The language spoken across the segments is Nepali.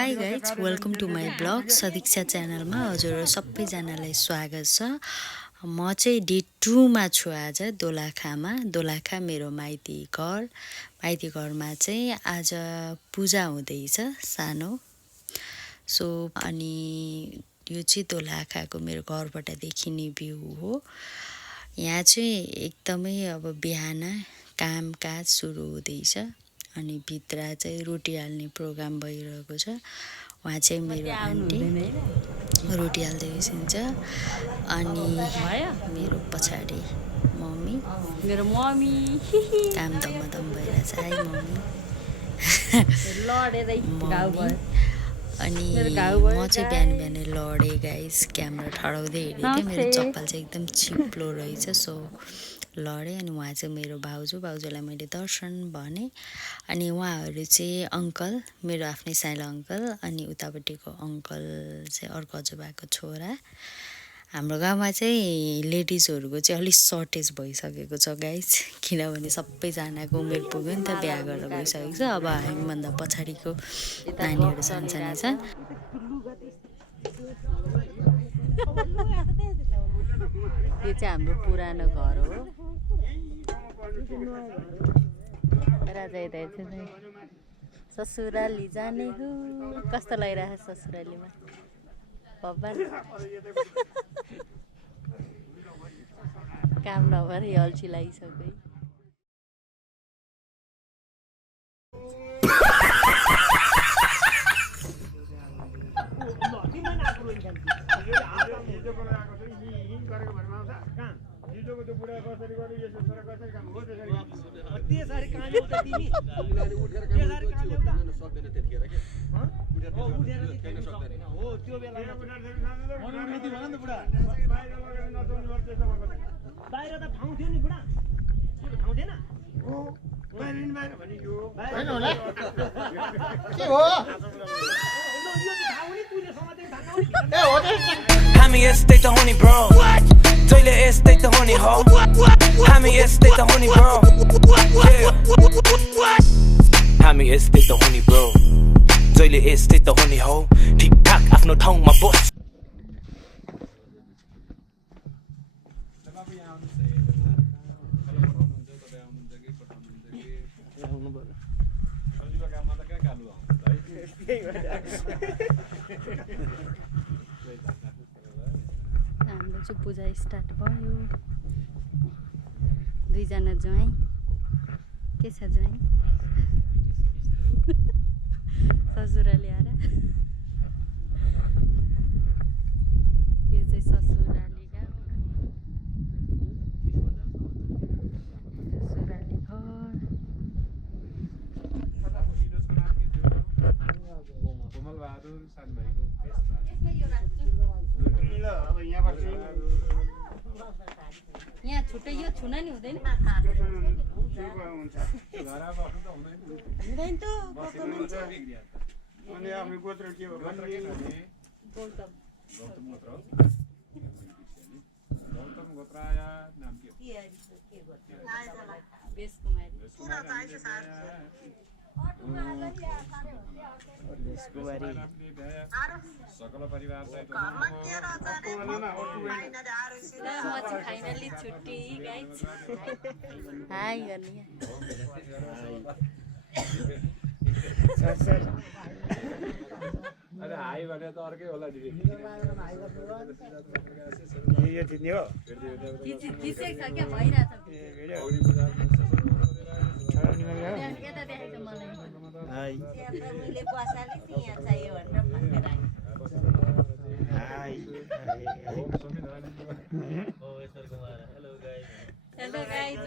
High guys welcome to my vlog Sadiksha च्यानलमा हजुर सबैजनालाई स्वागत छ। म चाहिँ डे 2 मा छु आज दोलखा मेरो माइती घरमा चाहिँ आज पूजा हुँदैछ सानो। सो अनि यो चाहिँ दोलखाको मेरो घरबाट देखिने भ्यू हो। यहाँ चाहिँ एकदमै अब बिहान कामकाज सुरु हुँदैछ अनि भित्र चाहिँ रोटी हाल्ने प्रोग्राम भइरहेको छ। उहाँ चाहिँ मेरो आन्टी रोटी हाल्दै हुनुहुन्छ अनि मेरो पछाडि मेरो मम्मी काम दमदम भइरहेछ। हाई मम्मी अनि म चाहिँ बिहानै लडेँ गाइस। क्यामेरा ठडाउँदै हिँडेँ थिएँ, मेरो चप्पल चाहिँ एकदम चिप्लो रहेछ सो लडेँ। अनि उहाँ चाहिँ मेरो भाउजूलाई मैले दर्शन भने अनि उहाँहरू चाहिँ अङ्कल मेरो आफ्नै साइला अङ्कल अनि उतापट्टिको अङ्कल चाहिँ अर्को हजुरबाको छोरा। हाम्रो गाउँमा चाहिँ लेडिजहरूको चाहिँ अलिक सर्टेज भइसकेको छ गाइस, किनभने सबैजनाको उमेर पुग्यो नि त, बिहा गरेर गइसकेको छ। अब हामीभन्दा पछाडिको नानीहरू सानसानो छन्। यो चाहिँ हाम्रो पुरानो घर हो। राजा ससुराली जाने हो। कस्तो लागिरहेको छ ससुरालीमा बब्बा? काम नभएर अल्छी लागिसक्यो। बाहिर त ठाउँ थियो नि बुढा, ठाउँ थिएन हामी यस्तै त हो नि ब्रो, जहिले यस्तै त हो नि हो। हामी यस्तै त हो नि ब्रो, हामी यस्तै त हो नि ब्रो, जहिले यस्तै त हो नि हो। ठिकठाक आफ्नो ठाउँमा बस। हाम्रो चाहिँ पूजा स्टार्ट भयो। दुईजना ज्वाइँ के छ ज्वाइँ ससुराली आएर यो चाहिँ ससुराली गाउँ, ससुराली घर। यहाँ छुट्टै यो छुन नि हुँदैन सकल परिवार फाइनली छुट्टी गाइस। हाई गर्ने अरे हाई भने त अर्कै होला दिदी। यो थिच्ने हो दिसेको छ क्या भइरहेछ। यता देखेको मलाई हेलो गाइज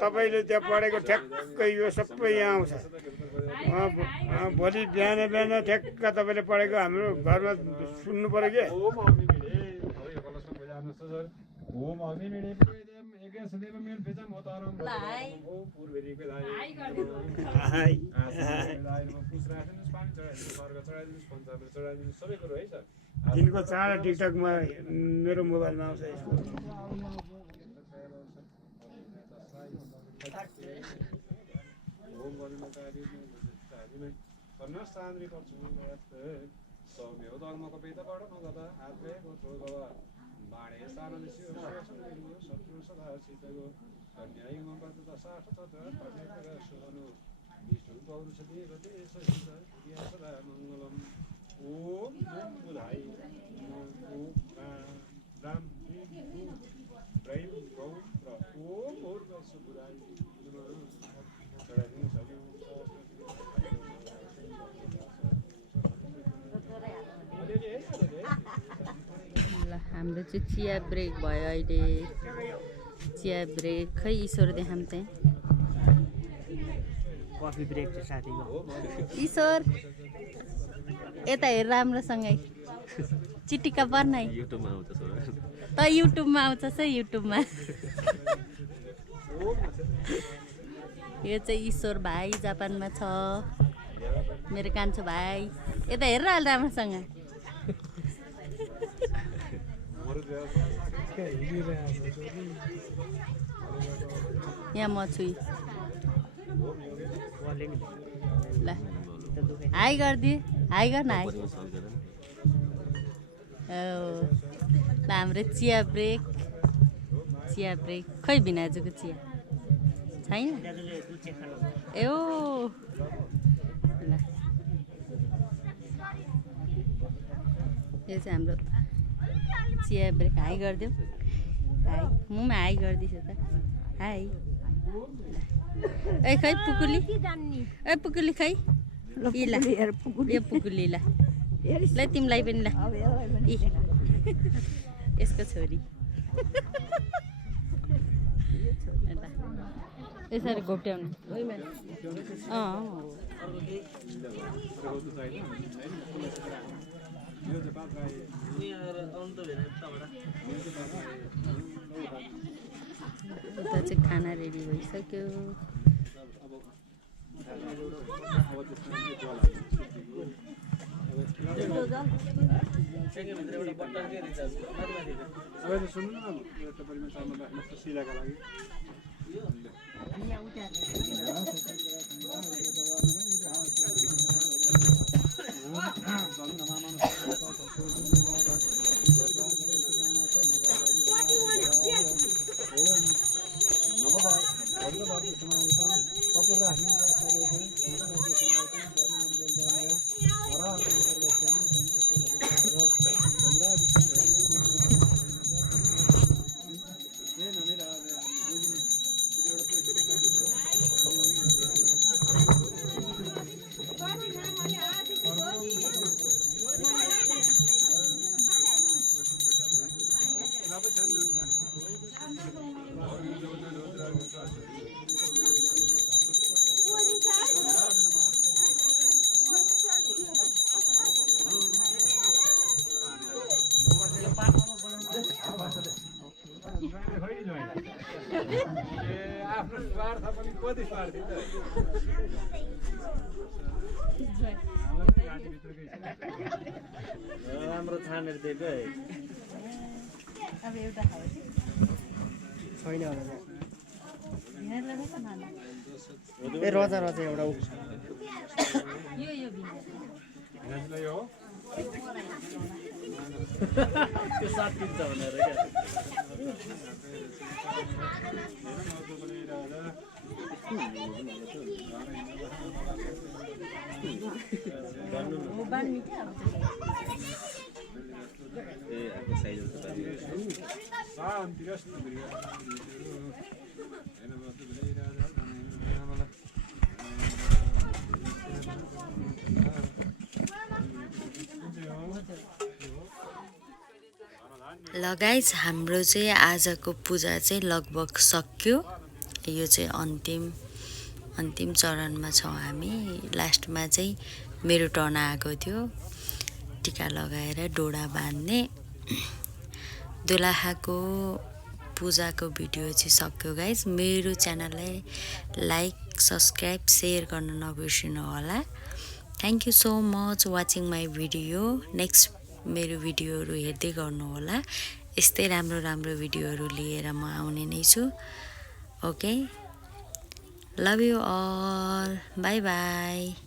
तपाईँले त्यहाँ पढेको ठ्याक्कै यो सबै यहाँ आउँछ। भोलि बिहान ठ्याक्क तपाईँले पढेको हाम्रो घरमा सुन्नु पर्यो क्या। दिनको चाँडो टिकटकमा मेरो मोबाइलमा आउँछ यसको। ओम गरिमकारी हामीमै कन्या सान्द्री पर्छु सौम्य धर्मको वेदबाट नगदा आत्मेको ठोगवा बाणे सानो दिस्यो शत्रु सदा सितगो कन्या युगपत दशाठ तत्र पठेकर सुहनु विष्णु पौरुषदि गते सहित प्रिय सदा मङ्गलम ओम बुधाई ओम राम प्रेम गौ र ओम भूर्व सुबुधाई ल हाम्रो चाहिँ चिया ब्रेक भयो अहिले चिया ब्रेक खै ईश्वर देखाम चाहिँ कफी ब्रेक चाहिँ साथीको ईश्वर यता हेर राम्रोसँगै चिटिक्का पर्न है युट्युबमा आउँछ त युट्युबमा आउँछ युट्युबमा यो चाहिँ ईश्वर भाइ जापानमा छ मेरो कान्छो भाइ यता हेरेर हाल राम्रोसँग यहाँ म छु ल हाई गरिदिए हाई गर्न हाई ल हाम्रो चिया ब्रेक खै भिनाजुको चिया छैन ए ओ ल यो चाहिँ हाम्रो चिया ब्रेक हाई गरिदेऊ हाई म पनि हाई गरिदिन्छु त हाई ए खै पुकुली ए पुकुली खै ल यो पुकुली ल तिमीलाई पनि ल यसको छोरी यसरी घोप्ट्याउनु उता चाहिँ खाना रेडी भइसक्यो सुन्नु न एउटा परिमाण चामल राख्नुहोस् त सिलाका लागि आफ्नो स्वार्थ पनि कति स्वार्थी त राम्रो छानेर दिएको है अब एउटा छैन होला ए रजा एउटा यो यिनीहरूलाई हो त्यो सात पिन्छ भनेर ल गाइस हाम्रो चाहिँ आजको पूजा चाहिँ लगभग सक्यो यो चाहिँ अन्तिम चरणमा छौँ हामी लास्टमा चाहिँ मेरो टर्न आएको थियो टिका लगाएर डोडा बाँध्ने दोलाखाको पूजाको भिडियो चाहिँ सक्यो गाइस मेरो च्यानललाई लाइक सब्सक्राइब सेयर गर्न नबिर्सिनु होला thank you so much watching my video next मेरो भिडियोहरू हेर्दै गर्नु होला यस्तै राम्रो भिडियोहरू लिएर म आउने नै छु okay Love you all. Bye bye.